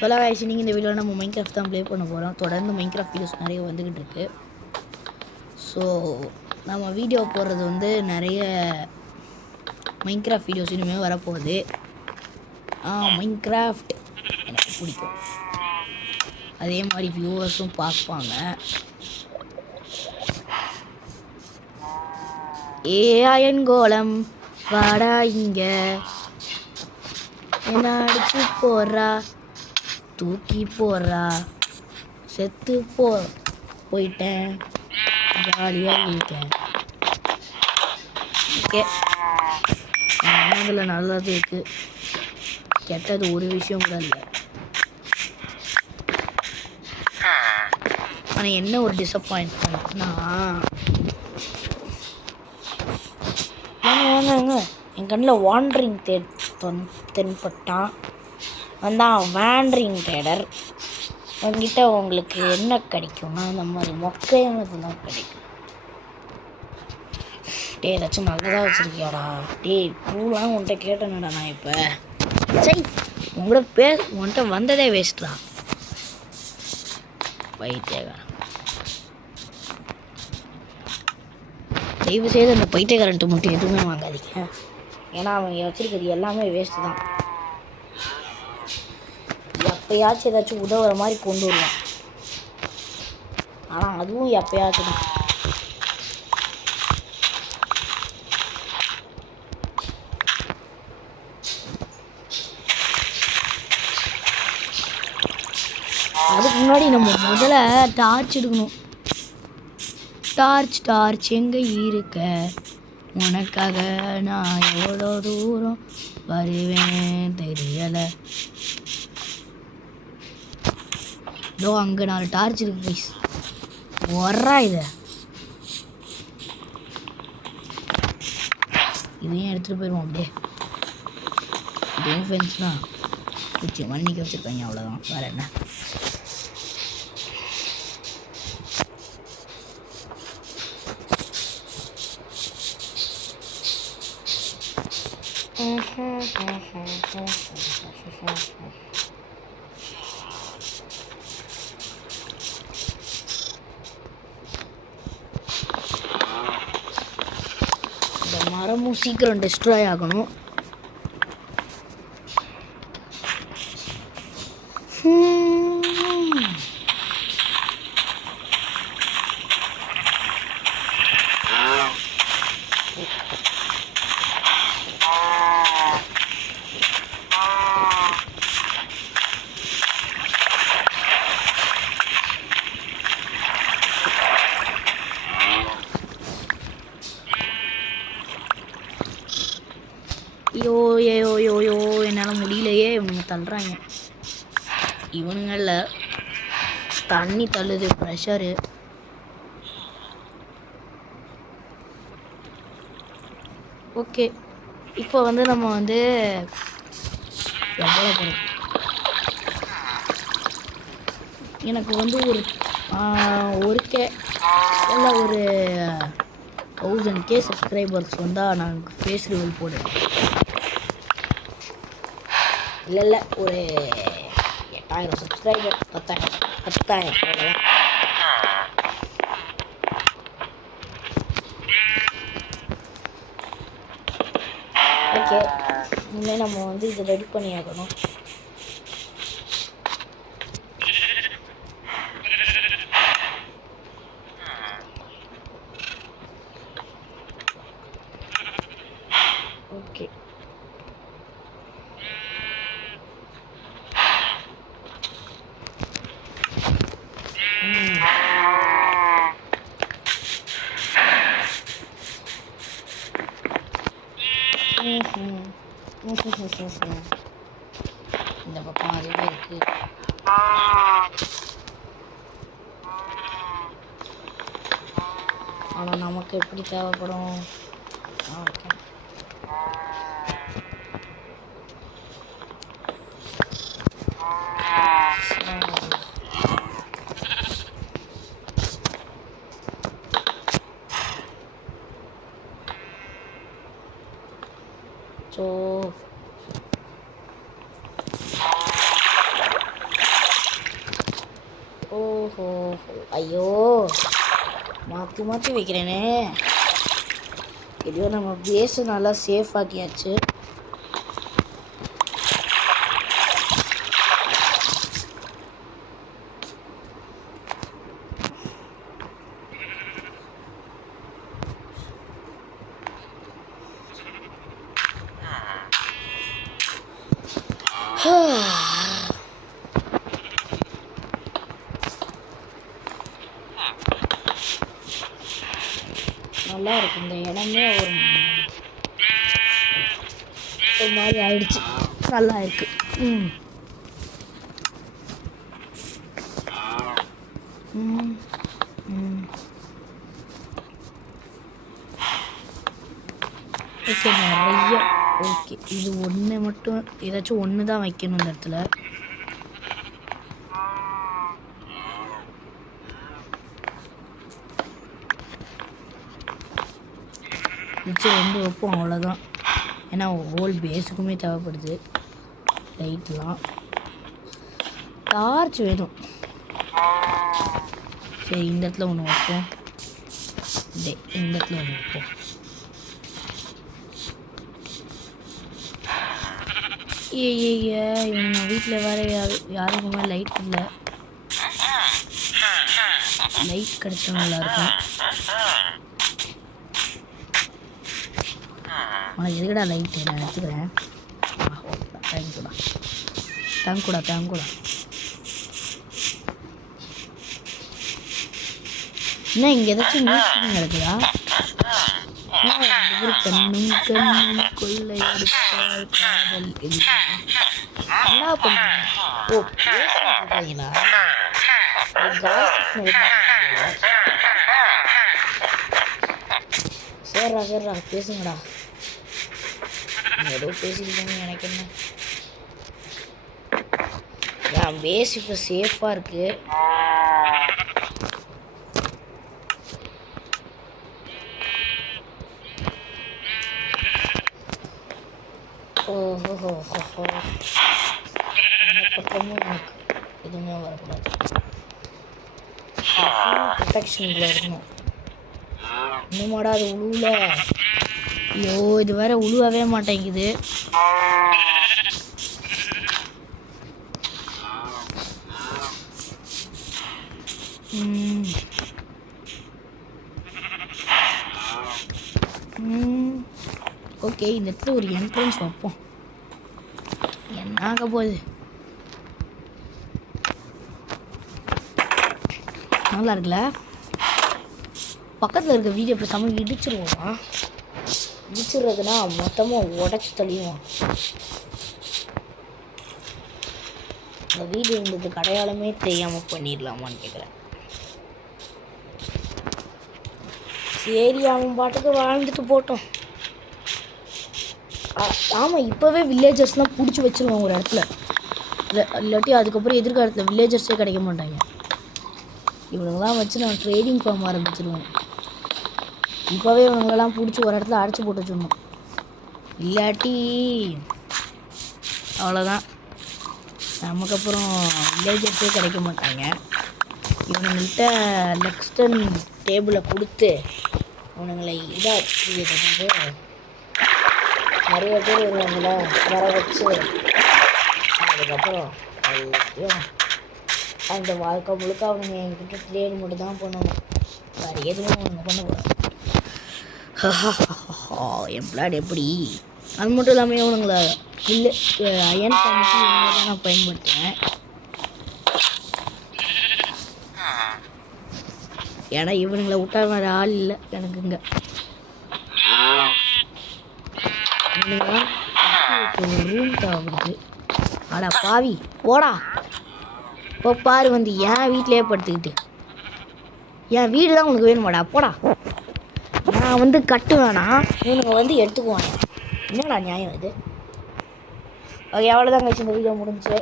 சொல்ல ஆயிடுச்சு. நீங்கள் இந்த வீடியோவில் நம்ம மைன்கிராஃப்ட் தான் ப்ளே பண்ண போகிறோம். தொடர்ந்து மைன்கிராஃப்ட் வீடியோஸ் நிறைய வந்துக்கிட்டு இருக்கு. ஸோ நம்ம வீடியோ போடுறது வந்து நிறைய மைன்கிராஃப்ட் வீடியோஸ் இனிமேல் வரப்போகுது. மைன்கிராஃப்ட் எனக்கு பிடிக்கும், அதே மாதிரி வியூவர்ஸும் பார்ப்பாங்க. அயன் கோலம் வாடா இங்க, என்ன அடிச்சு போடுறா, தூக்கி போடுறா, செத்து போயிட்டேன், ஜாலியாக இருக்கேன். ஓகே, மனதில் நல்லது இருக்குது, கெட்டது ஒரு விஷயம் கூட இல்லை. ஆனால் என்ன ஒரு டிசப்பாயின்ட்மெண்ட்னா, ஏங்க என் கண்ணில் வாண்டரிங் தென்பட்டான். வந்தான் வேண்டரிங் தேடர். உங்ககிட்ட உங்களுக்கு என்ன கிடைக்கும்னா இந்த மாதிரி மொக்கையானது தான் கிடைக்கும். டே ஏதாச்சும் நல்லதாக வச்சுருக்கியாடா? டே பூலாம் உன்கிட்ட கேட்டேனடா நான். இப்போ சரி உங்கள்கிட்ட உன்கிட்ட வந்ததே வேஸ்ட்ரா. பைத்தியக்காரன், தயவு செய்து அந்த பைத்தியக்காரன்ட்டு மட்டும் எதுவுமே வாங்காதீங்க. ஏன்னா அவங்க வச்சுருக்கிறது எல்லாமே வேஸ்ட்டு தான். எப்பயாச்சும் ஏதாச்சும் உதவுற மாதிரி கொண்டு வருவான், ஆனால் அதுவும் எப்பயாச்சும் தான். அதுக்கு முன்னாடி நம்ம முதல்ல டார்ச் எடுக்கணும். டார்ச் எங்கே இருக்க, உனக்காக நான் எவ்வளோ தூரம் வருவேன் தெரியலை. இதோ அங்கே 4 டார்ச் இருக்கு ப்ளீஸ், வர்றா இதை இதையும் எடுத்துகிட்டு போயிடுவோம். அப்படியே இதுவும் ஃப்ரெண்ட்ஸ்னா குச்சி மண்ணிக்கு வச்சுருப்பாங்க, அவ்வளோதான், வேறு என்ன. இந்த மரமும் சீக்கிரம் டெஸ்ட்ராய் ஆகணும். ஐயோ என்னால் முடியலையே, இவனுங்க தள்ளுறாங்க. இவனுங்களில் தண்ணி தள்ளுது, ப்ரெஷரு. ஓகே, இப்போ வந்து நம்ம வந்து எவ்வளோ போகிறோம். எனக்கு வந்து ஒரு கே இல்லை ஒரு 1000K சப்ஸ்கிரைபர்ஸ் வந்தால் நான் ஃபேஸ் ரிவீல் போடுவேன். இல்லை ஒரு 8000 சப்ஸ்கிரைபர், 10,000 அவ்வளோதான். ஓகே, இனிமேல் நம்ம வந்து இதை ரெடி பண்ணி ஆகணும். ஓகே, இந்த பக்கம் அதுவே இருக்கு. ஆனால் நமக்கு எப்படி தேவைப்படும். ஓகே, ஸோ ஓஹோ, ஐயோ மாற்றி மாற்றி வைக்கிறேனே. இதுவே நம்ம பேஸை நல்லா சேஃப் ஆக்கியாச்சு. நல்லா இருக்கு இந்த இடமே ஒரு மாதிரி ஆயிடுச்சு. நல்லா இருக்கு. ஓகே நிறைய. ஓகே இது ஒன்று மட்டும், ஏதாச்சும் ஒன்று தான் வைக்கணும் இந்த இடத்துல. மிச்சம் 2 வைப்போம் அவ்வளோதான். ஏன்னா ஹோல் பேஸுக்குமே தேவைப்படுது லைட்லாம். டார்ச் வேணும். சரி இந்த இடத்துல ஒன்று வைப்போம். இந்த இடத்துல ஒன்று வைப்போம். இவங்க வீட்டில் வேறு யாருக்குமே லைட் இல்லை. லைட் கிடைச்சா நல்லாயிருக்கும். ஆனால் எதுக்கடா லைட்டு நான் எடுத்துக்கிறேன். தேங்க்யூடா. என்ன இங்கே ஏதாச்சும் மீட்டிங் நடக்குதா? கண்ணும் கொள்ளை காதல் என்ன பண்ணுறீங்க? ஓ பேசுறீங்களா? சரிடா பேசுங்கடா. ஏதோ பேசிக்கிட்டேன்னு எனக்கு என்ன. என் பேஸ் இப்போ சேஃபாக இருக்கு. ஓஹோ இந்த பக்கமும் எனக்கு எதுவுமே வரக்கூடாது. ப்ரொடெக்ஷனில் இருக்கணும். இன்னுமாடா அது உழுவுல. ஐயோ இது வேற உழுவவே மாட்டேங்குது. ஓகே இந்த இடத்துல ஒரு என்ட்ரன்ஸ் வைப்போம். என்ன ஆக போகுது? நல்லா இருக்குல்ல? பக்கத்தில் இருக்க வீடியோ பேசாமல் இடிச்சிருவோமா? இடிச்சிடுறதுனா மொத்தமாக உடச்சி தள்ளிடுவோம். இந்த வீடியோ இருந்ததுக்கு அடையாளமே தெரியாமல் பண்ணிடலாமான்னு கேட்குறேன். சரி அவன் பாட்டுக்கு வாழ்ந்துட்டு போட்டோம். ஆமாம் இப்போவே வில்லேஜர்ஸ்லாம் பிடிச்சி வச்சுருவோம் ஒரு இடத்துல. இல்லாட்டி அதுக்கப்புறம் எதிர்காலத்தில் வில்லேஜர்ஸே கிடைக்க மாட்டாங்க. இவனுங்களாம் வச்சு நான் ட்ரேடிங் ஃபார்ம் ஆரம்பிச்சிருவேன். இப்போவே இவனுங்களெல்லாம் பிடிச்சி ஒரு இடத்துல அடைச்சி போட்டு வச்சுருந்தோம். இல்லாட்டி அவ்வளோதான், நமக்கு அப்புறம் வில்லேஜர்ஸே கிடைக்க மாட்டாங்க. இவனுங்கள்கிட்ட லெக்ஸ்டன் டேபிளை கொடுத்து இவனுங்களை இதாக நிறைய பேர் இவங்களை வர வச்சு அதுக்கப்புறம் எல்லாத்தையும் அந்த வாழ்க்கை முழுக்க அவனுங்க என்கிட்ட ட்ரேட் மட்டும் தான் பண்ணணும். வேறு எதுவும் அவனுங்க பண்ண போகிறாங்க. என் பிளாட் எப்படி? அது மட்டும் இல்லாமல் இவனுங்களை இல்லை அயன் பண்ணிட்டு இவங்களை தான் நான் பயன்படுத்துவேன். ஏன்னா இவனுங்களை விட்டா வேறு ஆள் இல்லை எனக்கு இங்கே. ரூம் தேவைப்படுது. ஆடா பாவி போடா. இப்போ பாரு வந்து என் வீட்டிலே படுத்துக்கிட்டு என் வீடு தான் உனக்கு வேணுமாடா போடா. நான் வந்து கட்டு வேணாம், இவனுங்க வந்து எடுத்துக்குவாங்க. என்னடா நியாயம் இது? ஓகே அவ்வளோதான் கழிச்சு இந்த வீடியோ முடிஞ்சு.